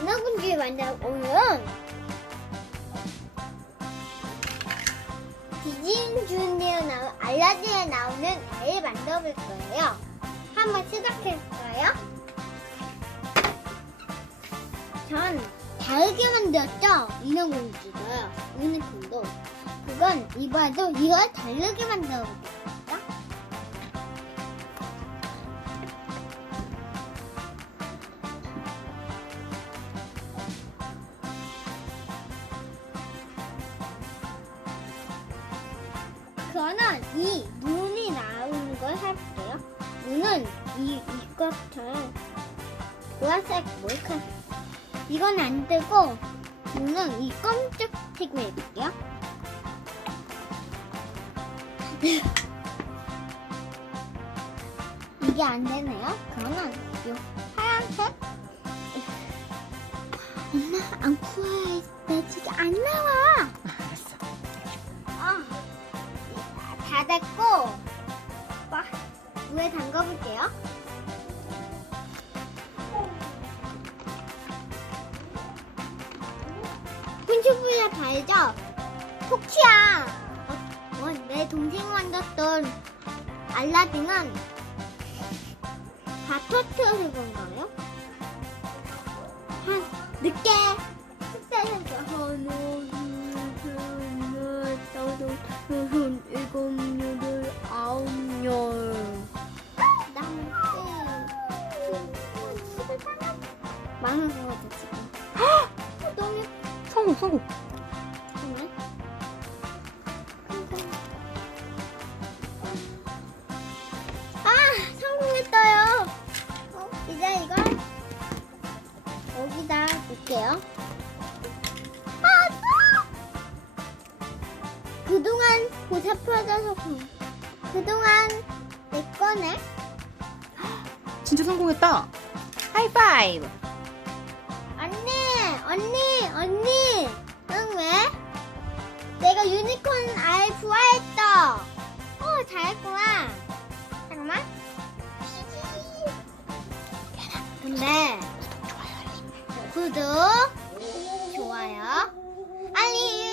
이 만들 오늘은 디즈니 주니어 나온 알라딘에 나오는 애를 만들어 볼 거예요. 한번 시작해볼까요? 전 다르게 만들었죠? 인어공주가요. 유니콘도. 그건 이번에도 이걸 다르게 만들어 볼게요. 저는 이 눈이 나오는 걸 해볼게요. 눈은 이, 이것처럼 보라색 몰카. 이건 안 되고, 눈은 이 검정색으로 해볼게요. 이게 안 되네요. 그러면 이 하얀색. 엄마, 안 지금 안 나와. 됐고, 와, 물에 담가 볼게요. 푼슈프에 달죠? 토키야! 어, 어, 내 동생이 만졌던 알라딘은 다 터트려서 그런가요? 많은 거 같아, 지금. 어, 너무 성공, 성공. 예쁘네. 아, 성공했어요. 어, 이제 이걸 여기다 놓을게요. 아, 또! 그동안 보살펴줘서 고- 그동안 내 거네. 진짜 성공했다. 하이파이브. 언니, 언니. 응, 왜? 내가 유니콘 알 좋아했어. 어, 잘했구나. 잠깐만. 근데 구독, 좋아요, 알림.